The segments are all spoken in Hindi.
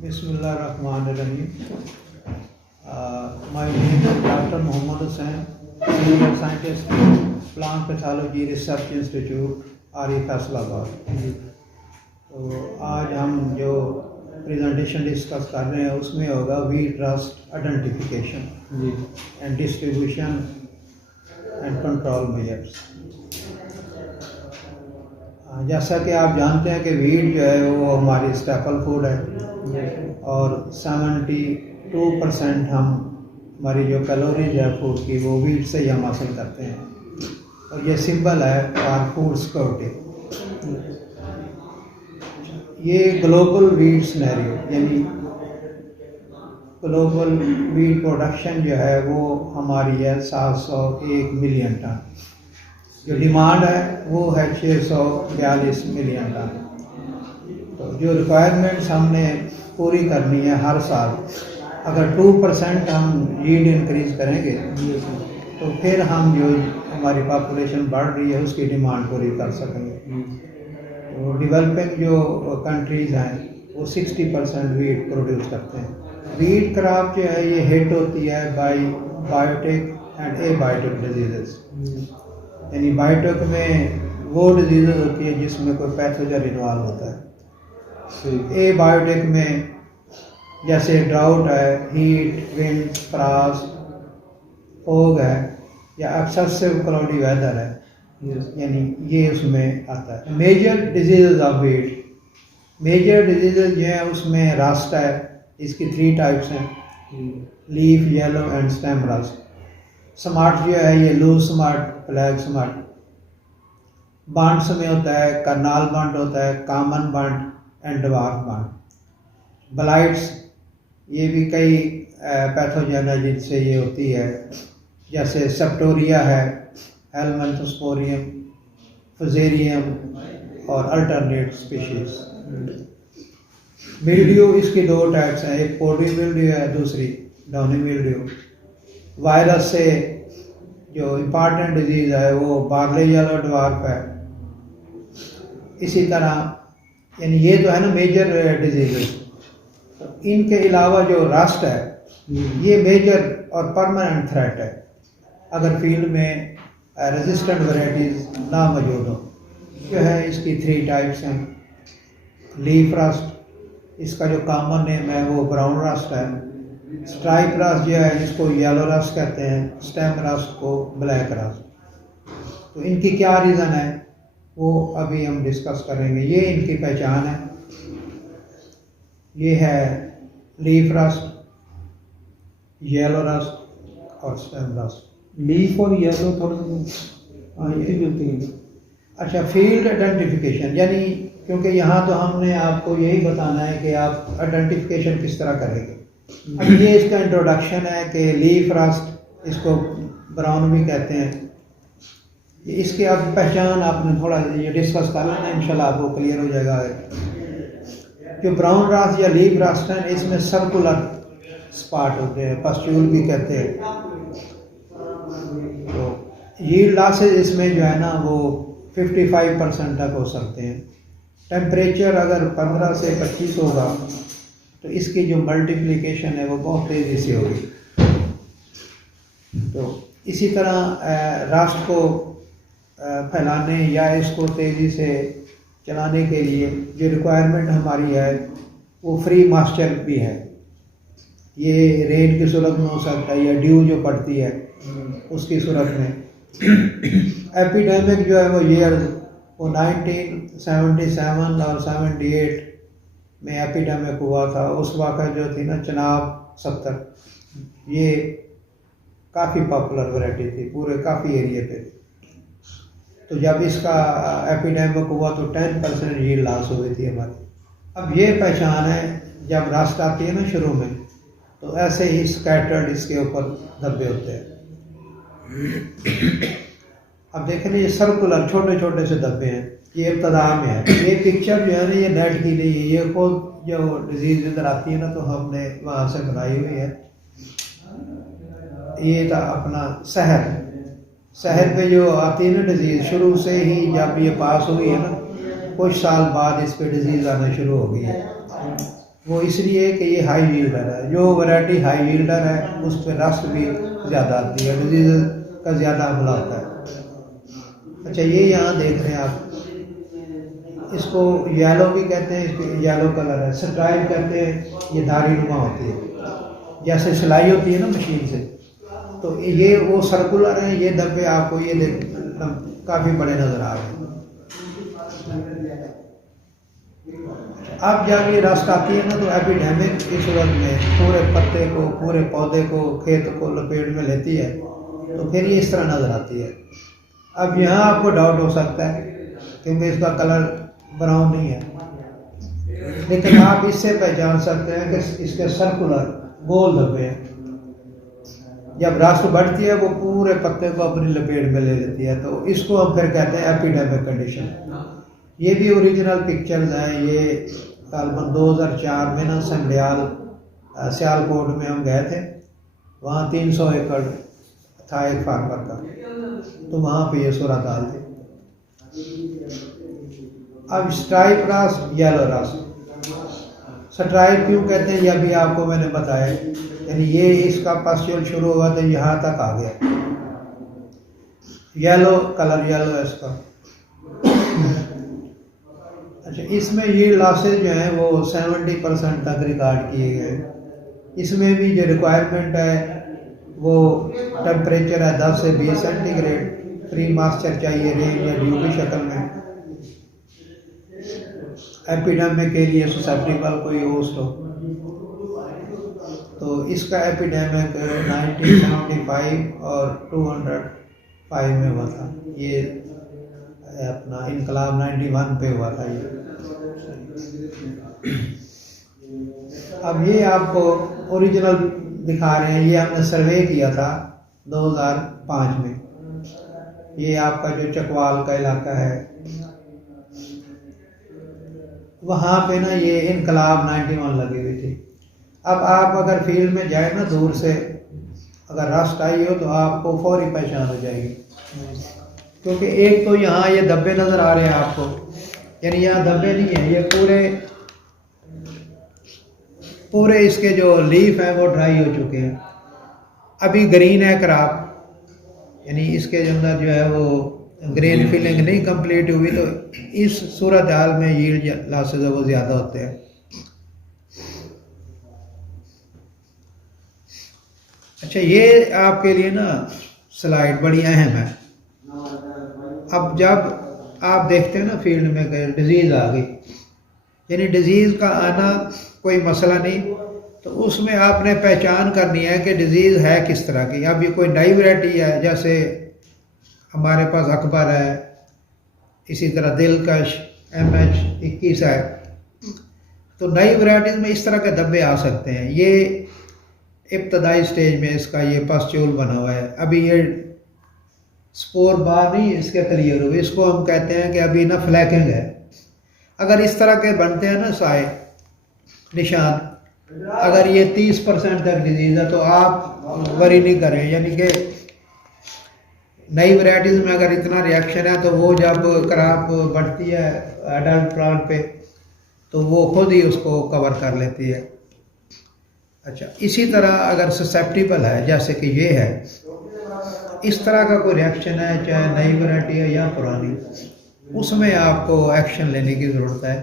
Bismillahirrahmanirrahim. My name is Dr. Mohammad Hussain, Senior Scientist, Plant Pathology Research Institute, RE Faisalabad. तो आज हम जो प्रेजेंटेशन डिस्कस कर रहे हैं उसमें होगा wheat rust identification and distribution and control measures. जैसा कि आप जानते हैं कि वीट जो है वो हमारी स्टेपल फूड है और 72% हमारी जो कैलोरीज है फूड की वो वीट से ही हम हासिल करते हैं और ये सिंबल है फॉर फूड सिक्योरिटी। ये ग्लोबल वीट सिनेरियो यानी ग्लोबल वीट प्रोडक्शन जो है वो हमारी है 701 मिलियन टन। जो डिमांड है वो है 642 मिलियन टन। तो जो रिक्वायरमेंट्स हमने पूरी करनी है हर साल, अगर 2% हम यील्ड इंक्रीज करेंगे तो फिर हम जो हमारी पॉपुलेशन बढ़ रही है उसकी डिमांड पूरी कर सकेंगे। तो डेवलपिंग जो कंट्रीज़ हैं वो 60% वीट प्रोड्यूस करते हैं। वीट क्रॉप जो है ये हिट होती है by biotic and abiotic diseases. यानी बायोटिक में वो डिजीज़ होती है जिसमें कोई पैथोजन इन्वॉल्व होता है। एबायोटिक में जैसे ड्राउट है, हीट, विंड, फ्रास्ट, फोग है या एक्सेसिव क्लाउडी वेदर है, यानी ये उसमें आता है। Major disease of wheat, major disease जो है उसमें रस्ट है, इसकी 3 टाइप्स हैं, leaf, yellow and stem rust. Smut जो है ये loose smut, flag smut. Bunts में होता है कर्नाल बांड होता है, common bunt and dwarf bunt. Blights ये भी कई पैथोजन है जिनसे ये होती है, जैसे सेप्टोरिया है, हेलमिंथोस्पोरियम, फुजेरियम और अल्टरनेट स्पीशीज। मिल्ड्यू इसकी 2 टाइप्स हैं, एक पोडी मिल्ड्यू है, दूसरी डाउनी मिल्ड्यू। वायरस से जो इम्पॉर्टेंट डिजीज़ है वो बार्ले येलो ड्वार्फ है। इसी तरह यानी ये तो है ना मेजर डिजीज़। तो इनके अलावा जो रस्ट है ये मेजर और परमानेंट थ्रेट है अगर फील्ड में रेजिस्टेंट वैरायटीज़ ना मौजूद हो। जो है इसकी 3 टाइप्स हैं। लीफ रस्ट, इसका जो कॉमन नेम है वो ब्राउन रस्ट है। स्ट्राइप रस्ट जो है इसको येलो रस्ट कहते हैं, स्टेम रस्ट को ब्लैक रस्ट। तो इनकी क्या रीज़न है वो अभी हम डिस्कस करेंगे। ये इनकी पहचान है। ये है लीफ रस्ट, येलो रस्ट और स्टेम रस्ट। लीफ और येलो थोड़ा मिलती है। अच्छा, फील्ड आइडेंटिफिकेशन यानी क्योंकि यहाँ तो हमने आपको यही बताना है कि आप आइडेंटिफिकेशन किस तरह करेंगे। अब ये इसका इंट्रोडक्शन है कि लीफ रस्ट, इसको ब्राउन भी कहते हैं। इसकी अब पहचान आपने थोड़ा ये डिस्कस कर लेना, इंशाल्लाह आपको क्लियर हो जाएगा। जो ब्राउन रस्ट या लीफ रस्ट है इसमें सर्कुलर स्पॉट होते हैं, पस्ट्यूल भी कहते हैं। तो यील्ड लॉसेज इसमें जो है ना वो 55% तक हो सकते हैं। टेम्परेचर अगर 15 से 25 होगा तो इसकी जो मल्टीप्लिकेशन है वो बहुत तेज़ी से होगी। तो इसी तरह रस्ट को फैलाने या इसको तेज़ी से चलाने के लिए जो रिक्वायरमेंट हमारी है वो फ्री मॉइस्चर भी है। ये रेन की सूरत में हो सकता है या ड्यू जो पड़ती है उसकी सूरत में। एपिडेमिक जो है वो ईयर वो 1977 और 78 में एपिडेमिक हुआ था। उस वक्त जो थी ना चनाब 70, ये काफ़ी पॉपुलर वैरायटी थी, पूरे काफ़ी एरिया पे थी। तो जब इसका एपिडेमिक हुआ तो 10% यील्ड लॉस हुई थी हमारी। अब ये पहचान है जब रस्ट आती है ना शुरू में तो ऐसे ही स्कैटर्ड इसके ऊपर धब्बे होते हैं। अब देखें ये सर्कुलर छोटे छोटे से धब्बे हैं, ये इब्तदा में है। ये पिक्चर जो है ना ये नेट की नहीं है, ये खुद जो डिजीज़ इधर आती है ना तो हमने वहाँ से बनाई हुई है। ये था अपना शहर पे जो आती है ना डिजीज़, शुरू से ही जब ये पास हुई है ना कुछ साल बाद इस पे डिजीज़ आना शुरू हो गई है। वो इसलिए कि ये हाई यील्डर है। जो वैरायटी हाई यील्डर है उस पर रस्ट भी ज़्यादा आती है, डिजीज का ज़्यादा हमला होता है। अच्छा, ये यहाँ देख रहे हैं आप, इसको येलो भी कहते हैं, इसको येलो कलर है। स्ट्राइप कहते हैं, ये धारी नुमा होती है जैसे सिलाई होती है ना मशीन से। तो ये वो सर्कुलर है। ये डब्बे आपको ये देख काफ़ी बड़े नज़र आ रहे हैं। अब जब ये रस्ट आती है ना तो एपिडेमिक इस वक्त में पूरे पत्ते को, पूरे पौधे को, खेत को लपेट में लेती है, तो फिर ये इस तरह नज़र आती है। अब यहाँ आपको डाउट हो सकता है क्योंकि इसका कलर ब्राउन नहीं है, लेकिन आप इससे पहचान सकते हैं कि इसके सर्कुलर गोल धब्बे हैं। जब रस्ट बढ़ती है वो पूरे पत्ते को अपनी लपेट में ले लेती है, तो इसको हम फिर कहते हैं एपिडेमिक कंडीशन। ये भी ओरिजिनल पिक्चर्स हैं। ये तकरीबन 2004 में ना संडियाल सियालकोट में हम गए थे। वहाँ 300 एकड़ था एक फार्मर का, तो वहाँ पे ये सूरत हाल थी। अब स्ट्राइप रस, येलो रस। स्ट्राइप क्यों कहते हैं, यह भी आपको मैंने बताया। यानी ये इसका पस्ट्यूल शुरू हुआ तो यहाँ तक आ गया। येलो कलर, येलो है इसका। अच्छा, इसमें ये लॉसेज जो हैं वो 70% तक रिकॉर्ड किए गए। इसमें भी जो रिक्वायरमेंट है वो टेम्परेचर है 10 से 20 सेंटीग्रेड। फ्री मॉइस्चर चाहिए रेन या ड्यू की शक्ल में। एपिडेमिक के लिए ससेप्टिबल कोई होस्ट हो, तो इसका एपिडेमिक 1975 और 205 में हुआ था। ये अपना इनकलाब 91 पे हुआ था ये। अब ये आपको ओरिजिनल दिखा रहे हैं। ये हमने सर्वे किया था 2005 में। ये आपका जो चकवाल का इलाका है, वहाँ पे ना ये इनकलाब 91 लगी हुई थी। अब आप अगर फील्ड में जाए ना दूर से, अगर रस्ट आई हो तो आपको फौरी पहचान हो जाएगी, क्योंकि एक तो यहाँ ये धब्बे नज़र आ रहे हैं आपको। यानी यहाँ धब्बे नहीं है, ये पूरे इसके जो लीफ हैं वो ड्राई हो चुके हैं। अभी ग्रीन है क्रॉप, यानी इसके अंदर जो है वो ग्रेन फिलिंग नहीं कंप्लीट हुई, तो इस सूरत हाल में यील्ड लॉसेस वो ज़्यादा होते हैं। अच्छा, ये आपके लिए ना स्लाइड बड़ी अहम है। अब जब आप देखते हैं ना फील्ड में डिजीज़ आ गई, यानी डिजीज़ का आना कोई मसला नहीं, तो उसमें आपने पहचान करनी है कि डिजीज़ है किस तरह की। अब ये कोई नई वैरायटी है, जैसे हमारे पास अकबर है, इसी तरह दिलकश MH21 है, तो नई वैरायटीज़ में इस तरह के धब्बे आ सकते हैं। ये इब्तदाई स्टेज में इसका ये पस्ट्यूल बना हुआ है। अभी ये स्पोर बार नहीं इसके क्लियर हुए, इसको हम कहते हैं कि अभी ना फ्लैकिंग है। अगर इस तरह के बनते हैं ना साए निशान, अगर ये 30% तक डिजीज़ है तो आप वरी नहीं करें। यानी कि नई वैरायटीज़ में अगर इतना रिएक्शन है तो वो जब क्रॉप बढ़ती है एडल्ट प्लांट पे तो वो खुद ही उसको कवर कर लेती है। अच्छा, इसी तरह अगर ससेप्टिबल है जैसे कि ये है, इस तरह का कोई रिएक्शन है, चाहे नई वैरायटी है या पुरानी, उसमें आपको एक्शन लेने की ज़रूरत है।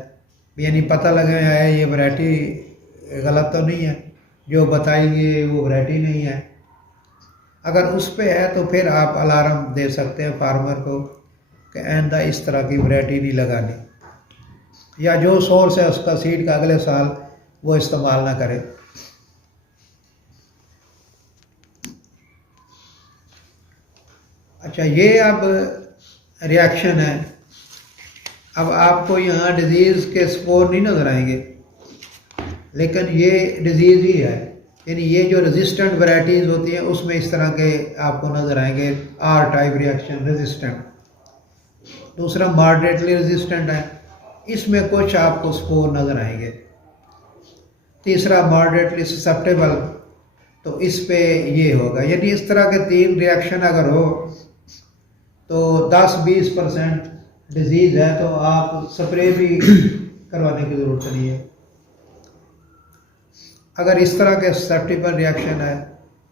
यानी पता लगा है ये वैरायटी गलत तो नहीं है, जो बताएंगे वो वैरायटी नहीं है। अगर उस पे है तो फिर आप अलार्म दे सकते हैं फार्मर को कि आइंदा इस तरह की वैरायटी नहीं लगानी, या जो सोर्स है उसका सीड का अगले साल वो इस्तेमाल ना करे। अच्छा, ये अब रिएक्शन है। अब आपको यहाँ डिजीज़ के स्पोर नहीं नज़र आएंगे, लेकिन ये डिजीज़ ही है। यानी ये जो रेजिस्टेंट वैरायटीज़ होती हैं उसमें इस तरह के आपको नज़र आएंगे, R टाइप रिएक्शन रेजिस्टेंट। दूसरा मॉडरेटली रेजिस्टेंट है, इसमें कुछ आपको स्पोर नज़र आएंगे। तीसरा मॉडरेटली ससेप्टेबल, तो इस पे ये होगा। यानी इस तरह के 3 रिएक्शन अगर हो तो 10-20% डिजीज़ है तो आप स्प्रे भी करवाने की ज़रूरत नहीं है। अगर इस तरह के सस्टेनेबल रिएक्शन है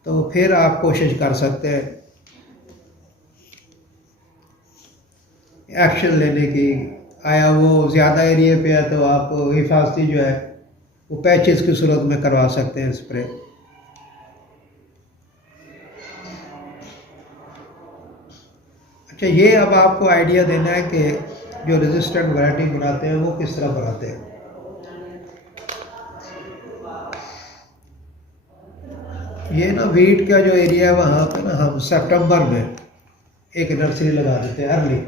तो फिर आप कोशिश कर सकते हैं एक्शन लेने की। आया वो ज़्यादा एरिया पे है तो आप हिफाजती जो है वो पैचेस की सूरत में करवा सकते हैं स्प्रे। अच्छा, ये अब आपको आइडिया देना है कि जो रेजिस्टेंट वैरायटी बनाते हैं वो किस तरह बनाते हैं। ये ना वीट का जो एरिया है वहाँ पे ना हम सितंबर में एक नर्सरी लगा देते हैं अर्ली,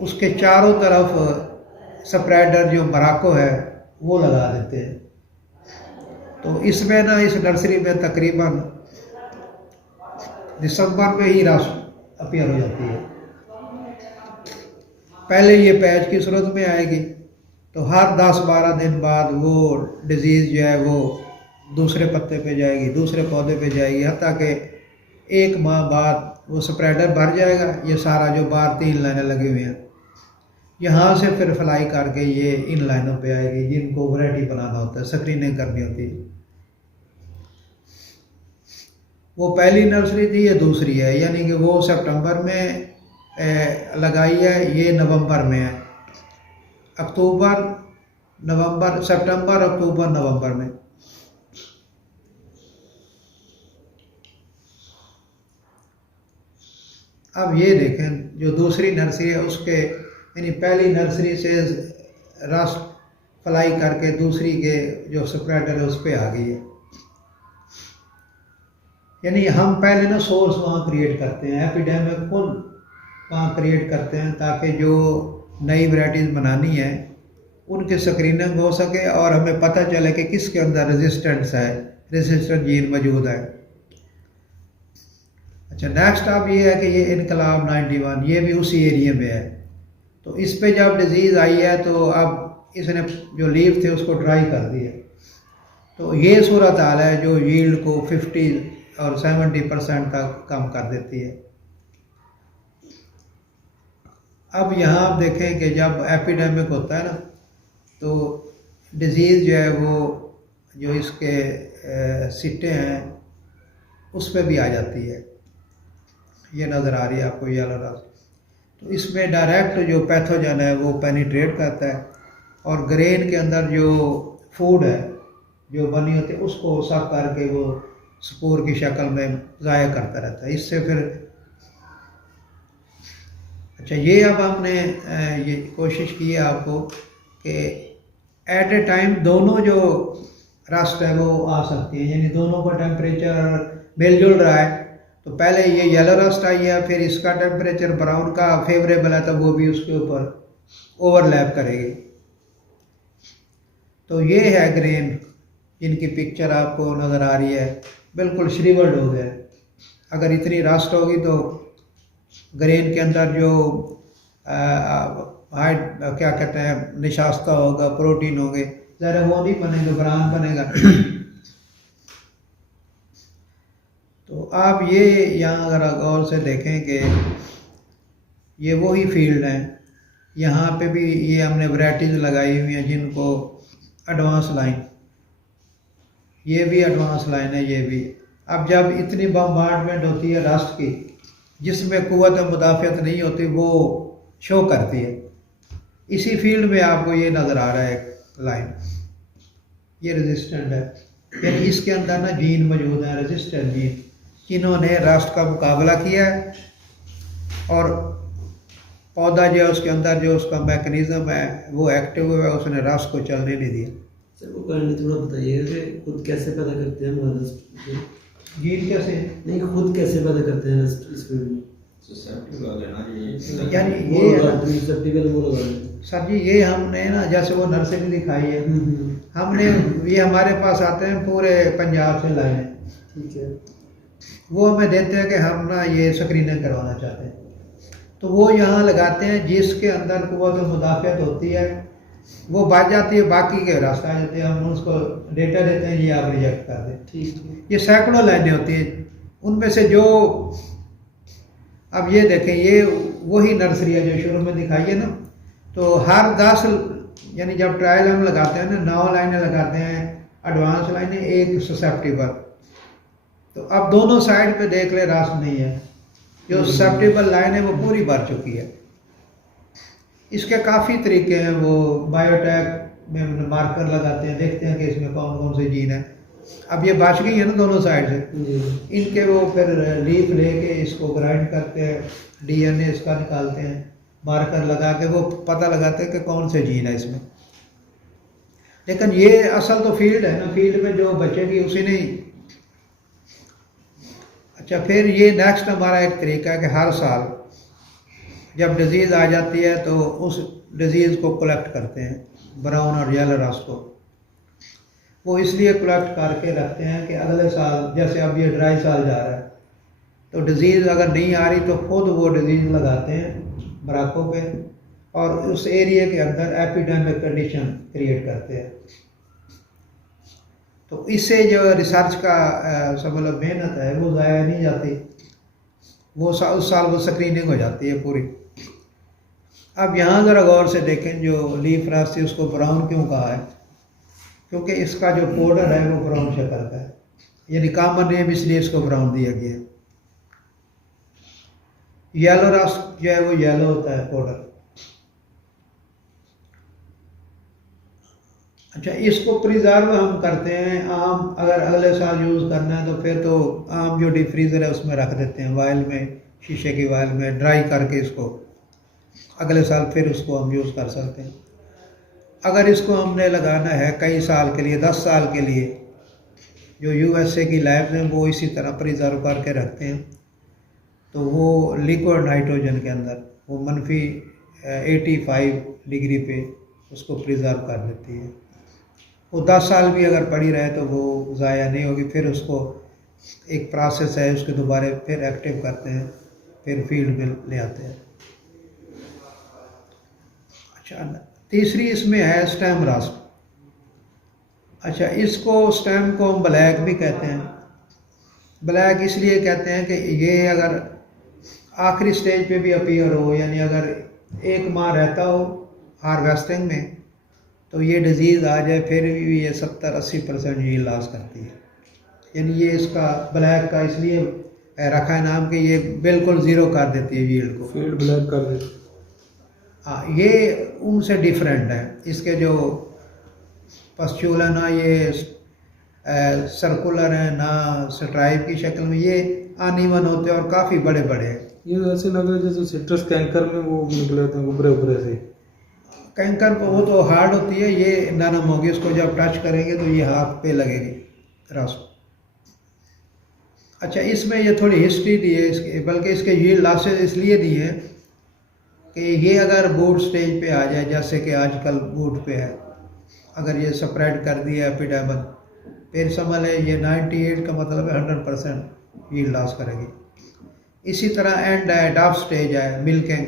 उसके चारों तरफ स्प्रेडर जो मराको है वो लगा देते हैं। तो इसमें ना इस नर्सरी में तकरीबन दिसंबर में ही रस अपीयर हो जाती है। पहले ये पैच की सूरत में आएगी तो हर 10-12 दिन बाद वो डिजीज़ जो है वो दूसरे पत्ते पे जाएगी, दूसरे पौधे पे जाएगी, हत्ता कि 1 माह बाद वो स्प्रेडर भर जाएगा। ये सारा जो बाहर 3 लाइनें लगी हुई हैं यहाँ से फिर फ्लाई करके ये इन लाइनों पे आएगी जिनको वैरायटी बनाना होता है, स्क्रीनिंग करनी होती है। वो पहली नर्सरी थी, ये दूसरी है, यानी कि वो सितंबर में लगाई है, ये नवंबर में है। अक्टूबर नवंबर, सितंबर अक्टूबर नवंबर में। अब ये देखें जो दूसरी नर्सरी है उसके यानी पहली नर्सरी से रस फ्लाई करके दूसरी के जो स्प्रेडर है उस पर आ गई है। यानी हम पहले ना सोर्स वहाँ क्रिएट करते हैं, एपिडेमिक पुल वहाँ क्रिएट करते हैं ताकि जो नई वैराइटीज़ बनानी है उनके स्क्रीनिंग हो सके और हमें पता चले कि किसके अंदर रेजिस्टेंस है, रेजिस्टेंट जीन मौजूद है। अच्छा, नेक्स्ट अब ये है कि ये इनकलाब 91 ये भी उसी एरिया में है। तो इस पे जब डिजीज़ आई है तो अब इसने जो लीफ थे उसको ड्राई कर दिया। तो ये सूरत हाल है जो यील्ड को 50 और 70% तक कम कर देती है। अब यहाँ आप देखें कि जब एपिडेमिक होता है ना तो डिजीज़ जो है वो जो इसके सिट्टे हैं उस पर भी आ जाती है। ये नज़र आ रही है आपको येलो रस। तो इसमें डायरेक्ट जो पैथोजन है वो पेनिट्रेट करता है और ग्रेन के अंदर जो फूड है जो बनी होती है उसको साफ करके वो स्पोर की शक्ल में ज़ाया करता रहता है। इससे फिर अच्छा, ये अब हमने ये कोशिश की है आपको कि एट ए टाइम दोनों जो रस्ट है वो आ सकती है, यानी दोनों का टेम्परेचर मिलजुल रहा है। तो पहले ये येलो रस्ट आई है, फिर इसका टेम्परेचर ब्राउन का फेवरेबल है तो वो भी उसके ऊपर ओवरलैप करेगी। तो ये है ग्रेन जिनकी पिक्चर आपको नज़र आ रही है, बिल्कुल श्रिवल्ड हो गया। अगर इतनी रस्ट होगी तो ग्रेन के अंदर जो क्या कहते हैं निशास्ता होगा, प्रोटीन होंगे, ज़रा वो नहीं बनेगा, ब्राउन बनेगा। तो आप ये यहाँ अगर गौर से देखें कि ये वही फील्ड हैं, यहाँ पे भी ये हमने वैराइटीज़ लगाई हुई हैं जिनको एडवांस लाइन, ये भी एडवांस लाइन है, ये भी। अब जब इतनी बम्बार्डमेंट होती है रस्ट की जिसमें कुव्वत मुदाफ़ियत नहीं होती वो शो करती है। इसी फील्ड में आपको ये नज़र आ रहा है एक लाइन, ये रेजिस्टेंट है, यानी इसके अंदर ना जीन मौजूद है, रेजिस्टेंट जीन, जिन्होंने रस्ट का मुकाबला किया है और पौधा जो है उसके अंदर जो उसका मैकेनिज्म है वो एक्टिव हुआ है, उसने रस्ट को चलने नहीं दिया। सर वो कहने थोड़ा बताइए कि खुद कैसे पैदा करते हैं हमारा जीन कैसे नहीं खुद कैसे पैदा करते हैं इस फील्ड में? यानी ये वो सर जी ये हमने ना जैसे वो नर्सरी दिखाई है, हमने ये हमारे पास आते हैं पूरे पंजाब से लाए हैं, ठीक है, वो हमें देते हैं कि हम ना ये स्क्रीनिंग करवाना चाहते हैं। तो वो यहाँ लगाते हैं जिसके अंदर कुव्वत मुदाफ़ियत होती है वो बच जाती है, बाकी के रास्ता आ जाते हैं, हम उसको डेटा देते हैं, ये आप रिजेक्ट कर दें। ठीक है, ये सैकड़ों लाइनें होती हैं, उनमें से जो अब ये देखें ये वही नर्सरी है जो शुरू में दिखाई है ना। तो हर 10 यानी जब ट्रायल हम लगाते हैं ना 9 लाइनें लगाते हैं, एडवांस लाइन है, एक ससेप्टिबल। तो अब दोनों साइड पे देख ले रास्ट नहीं है, जो ससेप्टिबल लाइन है वो पूरी भर चुकी है। इसके काफ़ी तरीके हैं, वो बायोटेक में मार्कर लगाते हैं, देखते हैं कि इसमें कौन कौन से जीन है। अब ये बच गई है ना दोनों साइड से, इनके वो फिर लीफ लेके इसको ग्राइंड करते हैं, डीएनए इसका निकालते हैं, मार्कर लगा के वो पता लगाते हैं कि कौन से जीन है इसमें। लेकिन ये असल तो फील्ड है ना, फील्ड में जो बचेगी उसी ने ही। अच्छा, फिर ये नेक्स्ट हमारा एक तरीका है कि हर साल जब डिजीज़ आ जाती है तो उस डिजीज़ को कलेक्ट करते हैं, ब्राउन और येलो रस्ट को। वो इसलिए कलेक्ट करके रखते हैं कि अगले साल, जैसे अब ये ड्राई साल जा रहा है, तो डिज़ीज़ अगर नहीं आ रही तो खुद वो डिज़ीज़ लगाते हैं बराकों पे और उस एरिया के अंदर एपिडेमिक कंडीशन क्रिएट करते हैं। तो इससे जो रिसर्च का मतलब मेहनत है वो ज़ाया नहीं जाती, वो उस साल वो स्क्रीनिंग हो जाती है पूरी। अब यहाँ ज़रा गौर से देखें, जो लीफ रस्ट है उसको ब्राउन क्यों कहा है? क्योंकि इसका जो पाउडर है वो ब्राउन शक्ल का है, यानी कॉमन नेम इसलिए इसको ब्राउन दिया गया है। येलो रस्ट जो है वो येलो होता है पाउडर। अच्छा, इसको प्रिजर्व हम करते हैं आम, अगर अगले साल यूज़ करना है तो फिर तो आम जो डीप फ्रीज़र है उसमें रख देते हैं, वायल में, शीशे की वायल में ड्राई करके इसको अगले साल फिर उसको हम यूज़ कर सकते हैं। अगर इसको हमने लगाना है कई साल के लिए, 10 साल के लिए, जो यूएसए की लैब्स हैं वो इसी तरह प्रिजर्व करके रखते हैं, तो वो लिक्विड नाइट्रोजन के अंदर वो -85 डिग्री पे उसको प्रिजर्व कर देती है। वो 10 साल भी अगर पड़ी रहे तो वो ज़ाया नहीं होगी। फिर उसको एक प्रोसेस है, उसके दोबारा फिर एक्टिव करते हैं, फिर फील्ड में ले आते हैं। अच्छा, तीसरी इसमें है स्टेम रस्ट। अच्छा, इसको स्टेम को हम ब्लैक भी कहते हैं। ब्लैक इसलिए कहते हैं कि ये अगर आखिरी स्टेज पे भी अपीयर हो, यानी अगर 1 माह रहता हो हार्वेस्टिंग में, तो ये डिज़ीज़ आ जाए फिर भी ये 70-80% यील्ड लॉस करती है। यानी ये इसका ब्लैक का इसलिए रखा है नाम कि ये बिल्कुल ज़ीरो कर देती है यील्ड को, फील्ड ब्लैक कर देती है। हाँ, ये उनसे डिफरेंट है। इसके जो पस्चूल है ना ये सर्कुलर है ना स्ट्राइप की शक्ल में, ये अनइवन होते हैं और काफ़ी बड़े बड़े हैं। ये ऐसे लग रहा है जैसे सिट्रस कैंकर में वो निकले थे उभरे उभरे से। कैंकर पर वो तो हार्ड होती है, ये नरम होगी, इसको जब टच करेंगे तो ये हाथ पे लगेगी रस्ट। अच्छा, इसमें ये थोड़ी हिस्ट्री दी है इसके, बल्कि इसके यील्ड लॉसेस इसलिए दी है कि ये अगर बूट स्टेज पे आ जाए, जैसे कि आजकल बूट पे है, अगर ये स्प्रेड कर दिया एपिडेमिक, फिर समझ लें ये 98 का मतलब है 100% यील्ड लॉस करेगी। इसी तरह एंड है, डाफ स्टेज है, मिल्किंग,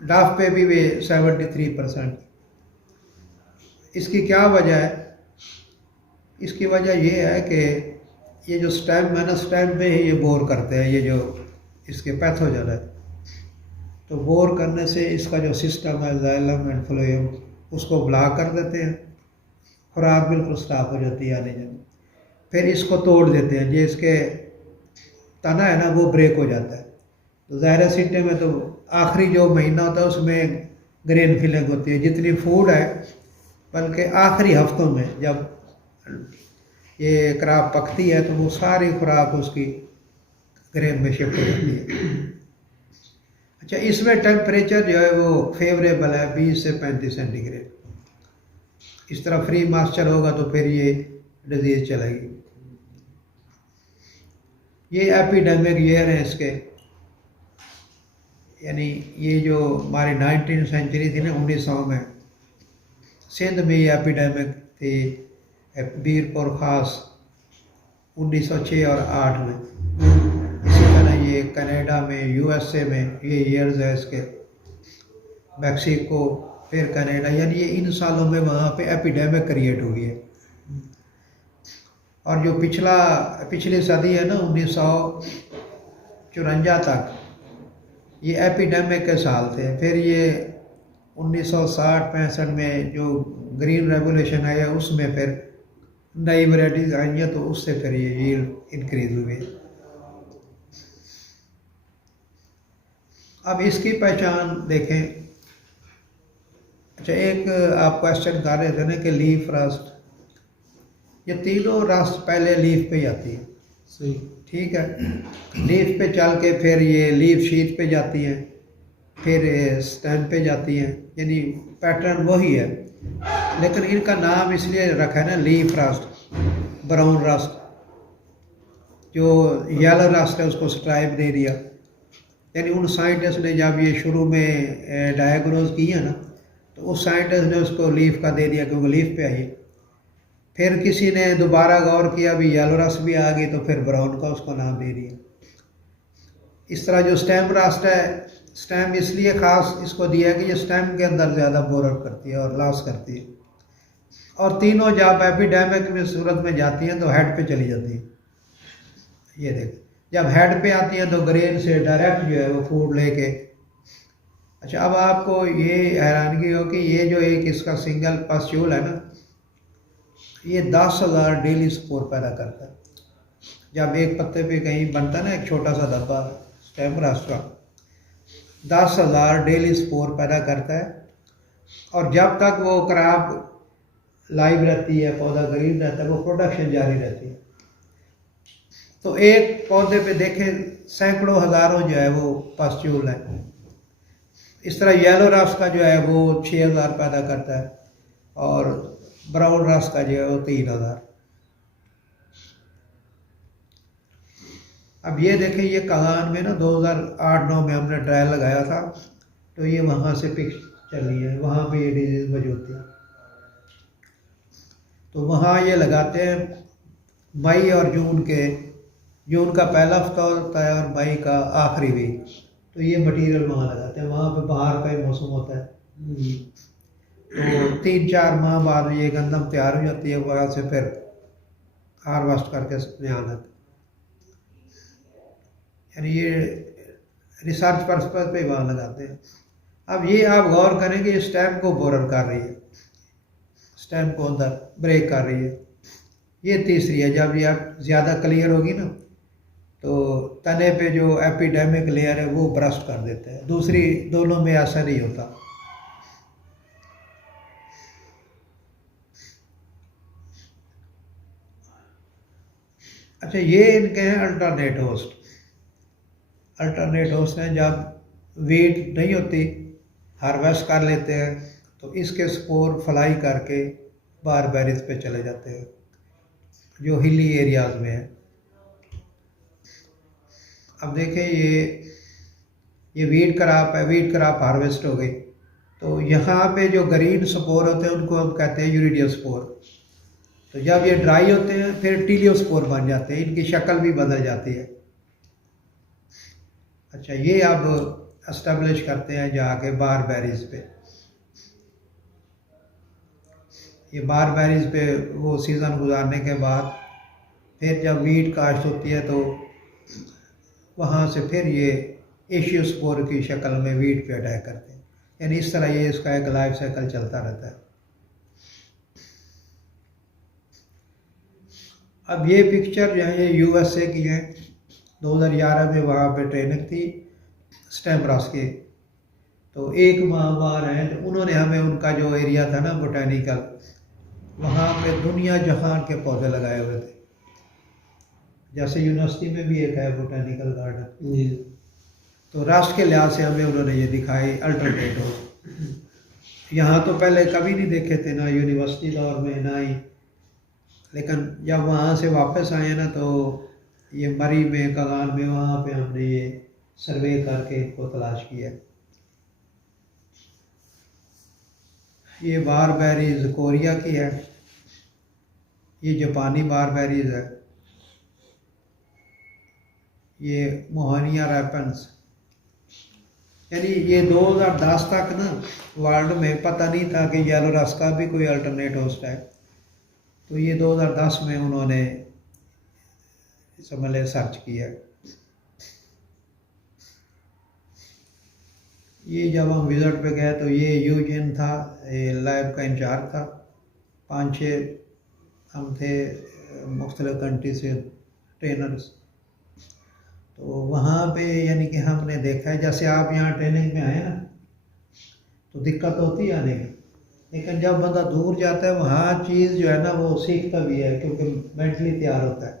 डाफ पे भी वे 73%। इसकी क्या वजह है? इसकी वजह ये है कि ये जो स्टेम है ना, स्टेम में ही ये बोर करते हैं, ये जो इसके पैथोजन है, तो बोर करने से इसका जो सिस्टम है जाइलम एंड फ्लोएम उसको ब्लॉक कर देते हैं, खुराक बिल्कुल स्टॉप हो जाती है आने जाने। फिर इसको तोड़ देते हैं, जो इसके तना है ना वो ब्रेक हो जाता है। तो ज़ाहिर सीटे में तो आखिरी जो महीना होता है उसमें ग्रेन फिलिंग होती है, जितनी फूड है, बल्कि आखिरी हफ्तों में जब ये क्रॉप पकती है तो वो सारी खुराक उसकी ग्रेन में शिफ्ट हो जाती है। अच्छा, इसमें टेम्परेचर जो है वो फेवरेबल है 20 से 35 सेंटीग्रेड। इस तरह फ्री मॉइस्चर होगा तो फिर ये डिजीज़ चलेगी। ये एपिडेमिक ईयर है इसके, यानी ये जो हमारी 19वीं सेंचुरी थी ना, 1900 में सिंध में ये एपिडेमिक थी, बीरपुर खास 1906 और 8 में। इसी तरह ये कनाडा में, यूएसए में ये ईयर्स है इसके, मैक्सिको, फिर कनाडा, यानी ये इन सालों में वहाँ पे एपिडेमिक क्रिएट हुई है। और जो पिछली सदी है ना 1954 तक, ये एपिडेमिक के साल थे। फिर ये 1960-65 में जो ग्रीन रेवोल्यूशन आया उसमें फिर नई वैरायटीज आई हैं तो उससे फिर ये यील्ड इंक्रीज हुई है। अब इसकी पहचान देखें। अच्छा, एक आप क्वेश्चन कर रहे थे ना कि लीफ रस्ट, ये तीनों रस्ट पहले लीफ पे आती है, सही। ठीक है। लीफ पे चल के फिर ये लीफ शीट पे जाती हैं, फिर स्टेम पे जाती हैं, यानी पैटर्न वही है, लेकिन इनका नाम इसलिए रखा है ना लीफ रस्ट, ब्राउन रस्ट। जो येलो रस्ट है उसको स्ट्राइप दे दिया। यानी उन साइंटिस्ट ने जब ये शुरू में डायग्नोज किया ना, तो उस साइंटिस्ट ने उसको लीफ का दे दिया क्योंकि लीफ पे आई। फिर किसी ने दोबारा गौर किया, भी येलो रस्ट भी आ गई, तो फिर ब्राउन का उसको नाम दे दिया। इस तरह जो स्टेम रस्ट है, स्टेम इसलिए ख़ास इसको दिया है कि ये स्टेम के अंदर ज़्यादा बोर आउट करती है और लॉस करती है। और तीनों जब एपिडेमिक में सूरत में जाती हैं तो हेड पे चली जाती हैं। ये देखें, जब हेड पे आती हैं तो ग्रेन से डायरेक्ट जो है वो फूड लेके। अच्छा, अब आपको ये हैरानगी हो कि ये जो एक इसका सिंगल पस्ट्यूल है ना, ये 10,000 डेली स्पोर पैदा करता है। जब एक पत्ते पे कहीं बनता ना एक छोटा सा धब्बा स्टेम रस्ट का, 10,000 डेली स्पोर पैदा करता है। और जब तक वो क्रॉप लाइव रहती है, पौधा ग्रीन रहता है, वो प्रोडक्शन जारी रहती है। तो एक पौधे पे देखें सैकड़ों हज़ारों जो है वो पस्ट्यूल है। इस तरह येलो रस्ट का जो है वो 6,000 पैदा करता है और ब्राउन रस्ट का जो है वो 3,000। अब ये देखें, ये कगान में ना 2008-9 में हमने ट्रायल लगाया था, तो ये वहाँ से पिक चल रही है, वहाँ पे ये डिजीज़ मौजूद थी। तो वहाँ ये लगाते हैं मई और जून का पहला हफ्ता होता है और मई का आखिरी वीक, तो ये मटेरियल वहाँ लगाते हैं। वहाँ पे बाहर का ही मौसम होता है, तो 3-4 माह बाद ये गंदम तैयार हो जाती है, वहाँ से फिर हार्वेस्ट करके यहाँ आते। यानी ये रिसर्च पर्पज पे वहाँ लगाते हैं। अब ये आप गौर करें कि स्टेम को बोरर कर रही है, स्टेम को अंदर ब्रेक कर रही है। ये तीसरी है, जब ये आप ज़्यादा क्लियर होगी ना तो तने पे जो एपिडेमिक लेयर है वो ब्रस्ट कर देते हैं। दूसरी दोनों में ऐसा नहीं होता। अच्छा, ये इनके हैं अल्टरनेट होस्ट। अल्टरनेट होस्ट हैं, जब वीट नहीं होती हार्वेस्ट कर लेते हैं तो इसके स्पोर फ्लाई करके बारबेरीज पे चले जाते हैं जो हिली एरियाज में है। अब देखें, ये वीट क्रॉप है, वीट क्रॉप हार्वेस्ट हो गई, तो यहाँ पे जो ग्रीन स्पोर होते हैं उनको हम कहते हैं यूरिडियो स्पोर। तो जब ये ड्राई होते हैं फिर टीलियो स्पोर बन जाते हैं, इनकी शक्ल भी बदल जाती है। अच्छा, ये अब एस्टेब्लिश करते हैं जाके बारबेरीज पे। ये बारबेरीज पे वो सीज़न गुजारने के बाद फिर जब वीट काश्त होती है तो वहाँ से फिर ये एशियो स्पोर की शक्ल में वीट पे अटैक करते हैं। यानी इस तरह ये इसका एक लाइफ साइकिल चलता रहता है। अब ये पिक्चर जो है ये USA की है, 2011 में वहाँ पे ट्रेनिंग थी स्टेम रस्ट की। तो 1 माह वहाँ रहे, तो उन्होंने हमें उनका जो एरिया था ना बोटेनिकल, वहाँ पे दुनिया जहान के पौधे लगाए हुए थे। जैसे यूनिवर्सिटी में भी एक है बोटेनिकल गार्डन जी, तो राष्ट्र के लिहाज से हमें उन्होंने ये दिखाई अल्टरनेट हो। यहाँ तो पहले कभी नहीं देखे थे, ना यूनिवर्सिटी दौर में ना ही, लेकिन जब वहाँ से वापस आए ना तो ये मरी में कगान में वहाँ पे हमने ये सर्वे करके इनको तलाश किया। ये बारबेरीज कोरिया की है, ये जापानी बारबेरीज है, ये मोहानिया रैपन्स। यानी ये 2010 तक ना वर्ल्ड में पता नहीं था कि येलो रस्ट का भी कोई अल्टरनेट होस्ट है। तो ये 2010 में उन्होंने समझ ले सर्च किया। ये जब हम विजिट पे गए तो ये यूजिन था, ये लैब का इंचार्ज था, 5-6 हम थे मुख्तलिफ कंट्री से ट्रेनर्स, तो वहाँ पे यानी कि हमने देखा है, जैसे आप यहाँ ट्रेनिंग में आए ना तो दिक्कत होती है आने में, लेकिन जब बंदा दूर जाता है वहाँ चीज़ जो है ना वो सीखता भी है, क्योंकि मेंटली तैयार होता है।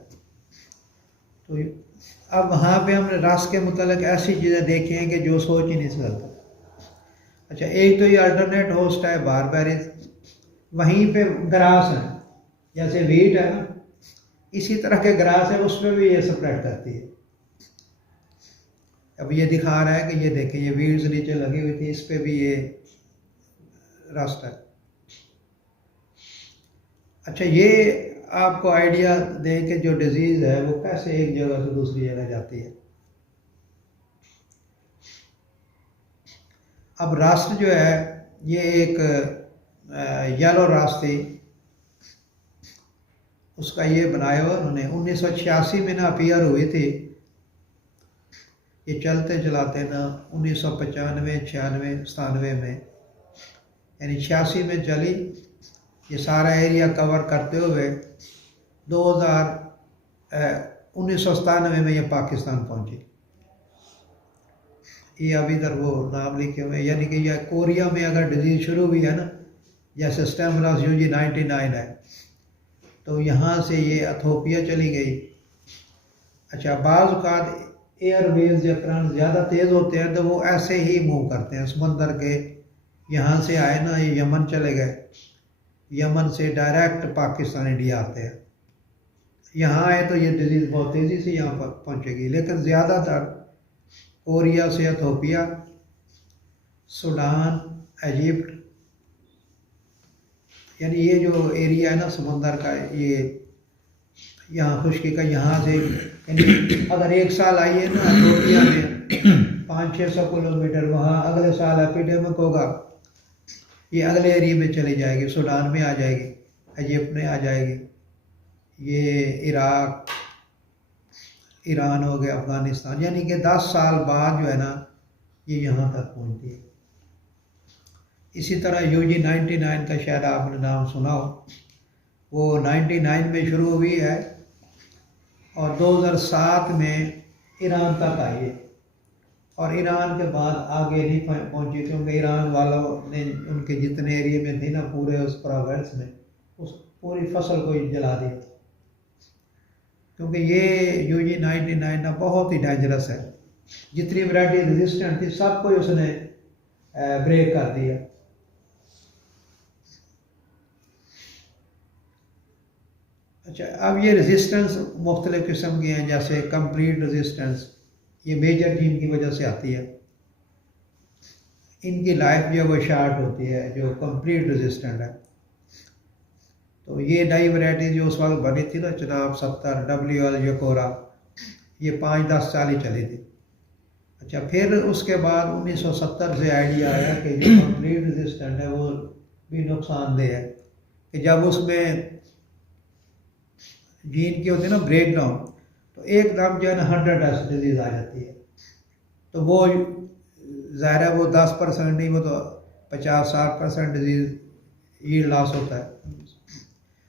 तो अब वहाँ पे हमने रास के मुतालिक ऐसी चीज़ें देखी हैं कि जो सोच ही नहीं सकता। अच्छा, एक तो ये अल्टरनेट होस्ट है बारबेरीज, वहीं पे ग्रास है, जैसे वीट है ना इसी तरह के ग्रास है, उसमें भी ये स्प्रेड करती है। अब ये दिखा रहा है कि ये देखें, ये वीड्स नीचे लगी हुई थी, इस पे भी ये रस्ट है। अच्छा, ये आपको आइडिया दें कि जो डिजीज़ है वो कैसे एक जगह से दूसरी जगह जाती है। अब रास्ट जो है ये एक येलो रास्ट थी, उसका ये बनाया हुआ उन्होंने 1986 में ना अपीयर हुई थी। ये चलते चलाते ना 1995, 96, 97 में, यानी 86 में चली, ये सारा एरिया कवर करते हुए 1997 में ये पाकिस्तान पहुंची। ये अभी इधर वो नाम लिखे हुए, यानी कि यह कोरिया में अगर डिजीज़ शुरू हुई है ना, जैसे स्टेमरास UG 99 है, तो यहाँ से ये एथियोपिया चली गई। अच्छा, बाज़ औक़ात एयरवेज या करंट ज़्यादा तेज़ होते हैं तो वो ऐसे ही मूव करते हैं समंदर के, यहाँ से आए ना ये यमन चले गए, यमन से डायरेक्ट पाकिस्तान इंडिया आते हैं। यहाँ आए तो ये डिजीज़ बहुत तेज़ी से यहाँ पर पहुँचेगी, लेकिन ज़्यादातर कोरिया से एथियोपिया, सूडान, इजिप्ट, यानी ये जो एरिया है ना समंदर का, ये यहाँ खुश्की का, यहाँ से यानी अगर एक साल आइए ना एथियोपिया में 500-600 किलोमीटर, वहाँ अगले साल एपिडेमिक होगा, ये अगले एरिया में चली जाएगी, सूडान में आ जाएगी, इजिप्ट में आ जाएगी, ये इराक, ईरान हो गया, अफ़गानिस्तान, यानी कि 10 साल बाद जो है ना ये यहाँ तक पहुँचती है। इसी तरह UG 99 का शायद आपने नाम सुना हो, वो 99 में शुरू हुई है और 2007 में ईरान तक आई है, और ईरान के बाद आगे नहीं पहुँची, क्योंकि ईरान वालों ने उनके जितने एरिया में थे ना पूरे उस प्रोविंस में उस पूरी फसल को ही जला दिया, क्योंकि ये UG 99 ना बहुत ही डेंजरस है। जितनी वैरायटी रेजिस्टेंट थी सबको उसने ब्रेक कर दिया। अच्छा, अब ये रेजिस्टेंस मुख्तलिफ किस्म की हैं, जैसे कंप्लीट रेजिस्टेंस, ये मेजर जीन की वजह से आती है, इनकी लाइफ जो है वो शार्ट होती है, जो कंप्लीट रेजिस्टेंट है। तो ये नई वैरायटी जो उस वक्त बनी थी ना जनाब 70 WL यकोरा, ये 5-10 साल ही चली थी। अच्छा, फिर उसके बाद 1970 से आइडिया आया कि जो कंप्लीट रेजिस्टेंट है वो भी नुकसानदेह है, कि जब उसमें जीन की होती है ना ब्रेकडाउन, तो एकदम जो है ना 100 डिजीज़ आ जाती है, तो वो ज़ाहिर है वो 10% नहीं, वो तो 50-60% डिजीज़ ये लॉस होता है।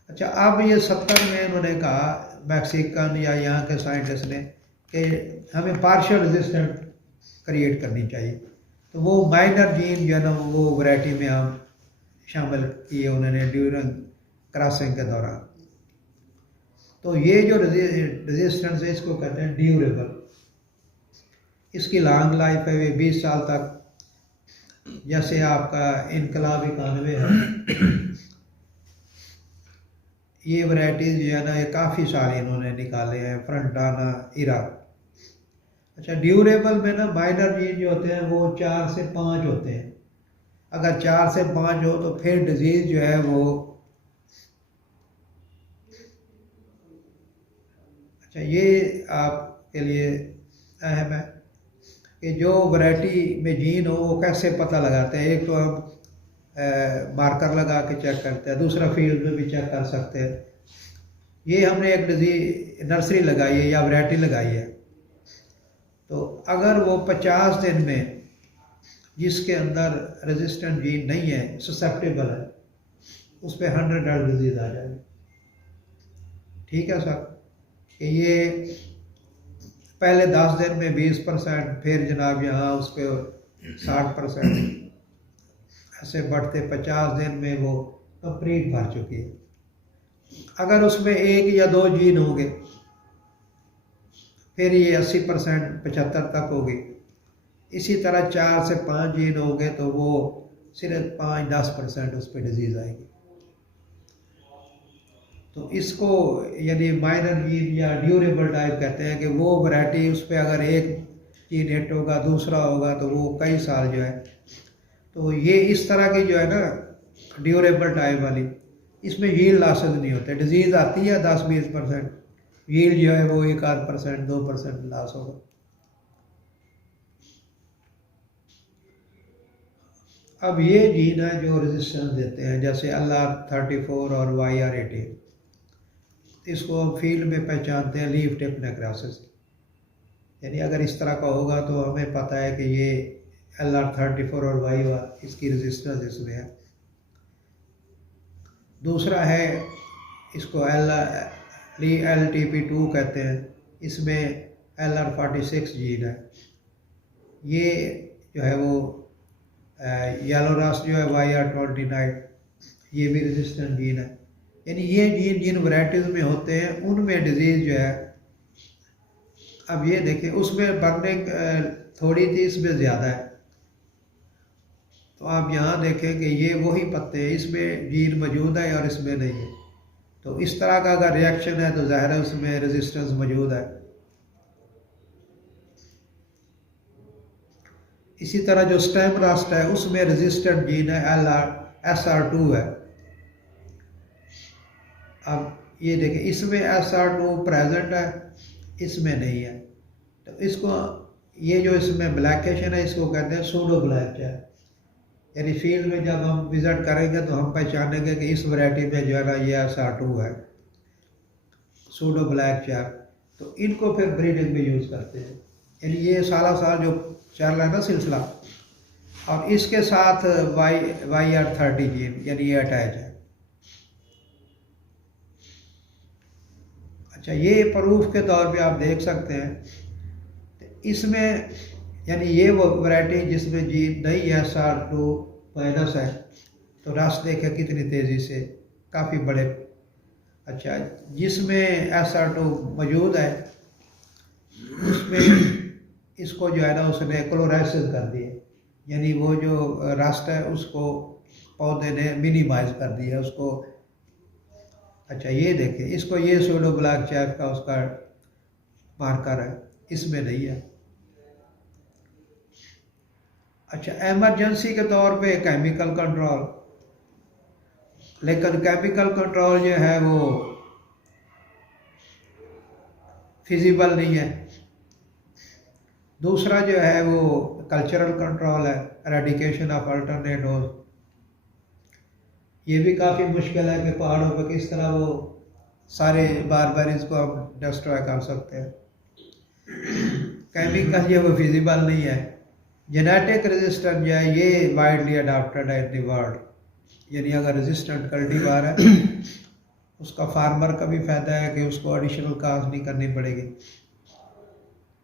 अच्छा, अब ये 70 में उन्होंने कहा मैक्सिकन या यहाँ के साइंटिस्ट ने कि हमें पार्शियल रेजिस्टेंट क्रिएट करनी चाहिए, तो वो माइनर जीन जो है ना वो वैरायटी में हम शामिल किए उन्होंने ड्यूरिंग क्रॉसिंग के दौरान। तो ये जो रेजिस्टेंस है इसको कहते हैं ड्यूरेबल, इसकी लॉन्ग लाइफ है, वे 20 साल तक, जैसे आपका इनकलाब 91 है, ये वैरायटीज़ जो है ना ये काफ़ी सारे इन्होंने निकाले हैं, फ्रंटाना, इराक। अच्छा, ड्यूरेबल में ना माइनर जीन जो होते हैं वो 4 से 5 होते हैं, अगर 4 से 5 हो तो फिर डिजीज़ जो है वो, अच्छा ये आपके लिए अहम है कि जो वैरायटी में जीन हो वो कैसे पता लगाते हैं। एक तो हम मार्कर लगा के चेक करते हैं, दूसरा फील्ड में भी चेक कर सकते हैं। ये हमने एक नर्सरी लगाई है या वैरायटी लगाई है, तो अगर वो 50 दिन में जिसके अंदर रेजिस्टेंट जीन नहीं है, ससेप्टेबल है, उस पर 100 डिजीज़ आ जाएगी। ठीक है सर, कि ये पहले 10 दिन में 20%, फिर जनाब यहाँ उस पर 60%, ऐसे बढ़ते 50 दिन में वो कंप्लीट भर चुकी है। अगर उसमें 1 या 2 जीन होंगे फिर ये 80% 75 तक होगी। इसी तरह 4 से 5 जीन होंगे तो वो सिर्फ 5-10% उस पर डिजीज़ आएगी। तो इसको यानी माइनर जीन या ड्यूरेबल टाइप कहते हैं, कि वो वैरायटी उस पर अगर एक जीन हिट होगा, दूसरा होगा, तो वो कई साल जो है। तो ये इस तरह की जो है ना ड्यूरेबल टाइप वाली, इसमें यील्ड लॉसेस नहीं होते। डिजीज़ आती है 10-20%, यील्ड जो है वो 1-2%, 2% लॉस होगा। अब ये जीन है जो रेजिस्टेंस देते हैं, जैसे LR34 और YR18, इसको हम फील्ड में पहचानते हैं लीफ टिप नेक्रोसिस। यानी अगर इस तरह का होगा तो हमें पता है कि ये LR34 और YR, इसकी रेजिस्टेंस इसमें है। दूसरा है, इसको LTP2 कहते हैं, इसमें LR46 जीन है। ये जो है वो येलो रस्ट जो है YR29, ये भी रेजिस्टेंट जीन है। यानी ये जीन जिन वैरायटीज़ में होते हैं उनमें डिजीज़ जो है, अब ये देखें उसमें बर्निंग थोड़ी थी, इसमें ज़्यादा है। तो आप यहाँ देखें कि ये वही पत्ते हैं, इसमें जीन मौजूद है और इसमें नहीं है। तो इस तरह का अगर रिएक्शन है तो ज़ाहिर है उसमें रेजिस्टेंस मौजूद है। इसी तरह जो स्टेम रस्ट है उसमें रेजिस्टेंट जीन है SR2 है। अब ये देखें इसमें SR2 प्रेजेंट है, इसमें नहीं है। तो इसको ये जो इसमें ब्लैकेशन है इसको कहते हैं सूडो ब्लैक चैप। यानी फील्ड में जब हम विजिट करेंगे तो हम पहचानेंगे कि इस वैरायटी में जो है ना ये SR2 है, सूडो ब्लैक चैप। तो इनको फिर ब्रीडिंग में यूज़ करते हैं। यानी ये साल जो चल रहा है ना सिलसिला, और इसके साथ YR30 जीन यानी ये अटैच है। अच्छा, ये प्रूफ के तौर पे आप देख सकते हैं इसमें, यानी ये वो वैरायटी जिसमें जीन नहीं है SR2 माइनस है, तो रस देखें कितनी तेज़ी से काफ़ी बड़े। अच्छा, जिसमें SR2 मौजूद है उसमें इसको जो है ना उसने क्लोराइसिस कर दिए, यानी वो जो रस्ट है उसको पौधे ने मिनिमाइज कर दिया उसको। अच्छा, ये देखें इसको, ये सूडो ब्लैक चैप का उसका मार्कर है, इसमें नहीं है। अच्छा, एमरजेंसी के तौर पे केमिकल कंट्रोल, लेकिन केमिकल कंट्रोल जो है वो फिजिबल नहीं है। दूसरा जो है वो कल्चरल कंट्रोल है, एरेडिकेशन ऑफ अल्टरनेट डोज। ये भी काफ़ी मुश्किल है कि पहाड़ों पर किस तरह वो सारे बारबेरीज को हम डिस्ट्रॉय कर सकते हैं। केमिकल जो वो फिजिबल नहीं है। जेनेटिक रेजिस्टेंट जो है ये वाइडली अडॉप्टेड है इन द वर्ल्ड। यानी अगर रेजिस्टेंट कल्टीवार है उसका फार्मर का भी फ़ायदा है कि उसको एडिशनल कास्ट नहीं करनी पड़ेगी,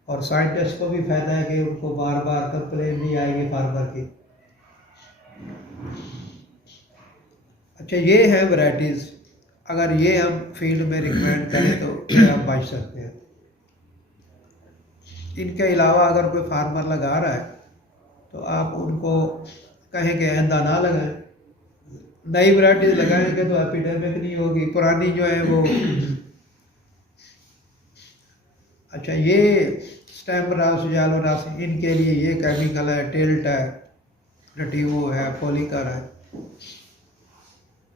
और साइंटिस्ट को भी फ़ायदा है कि उनको बार बार कंप्लेन नहीं आएगी फार्मर की। अच्छा, ये है वैरायटीज़, अगर ये हम फील्ड में रिकमेंड करें तो हम बच सकते हैं। इनके अलावा अगर कोई फार्मर लगा रहा है तो आप उनको कहें कि आइंदा ना लगाएं, नई वैरायटीज़ लगाएंगे तो एपिडेमिक नहीं होगी, पुरानी जो है वो। अच्छा, ये स्टेम रस, येलो रस, इनके लिए ये केमिकल है, टिल्ट है, नटिवो है, फोलिकर है।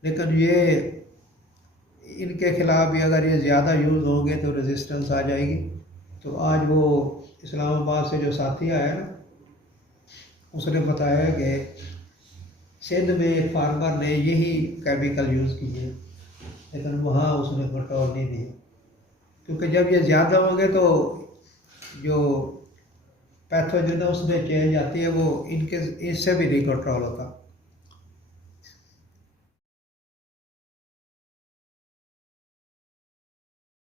लेकिन ये इनके खिलाफ भी अगर ये ज़्यादा यूज़ होंगे तो रेजिस्टेंस आ जाएगी। तो आज वो इस्लामाबाद से जो साथी आया ना, उसने बताया कि सिंध में एक फार्मर ने यही केमिकल यूज़ किए, लेकिन वहाँ उसने कंट्रोल नहीं दिया, क्योंकि जब ये ज़्यादा होंगे तो जो पैथोजन है उसमें चेंज आती है, वो इनके इससे भी नहीं कंट्रोल होता।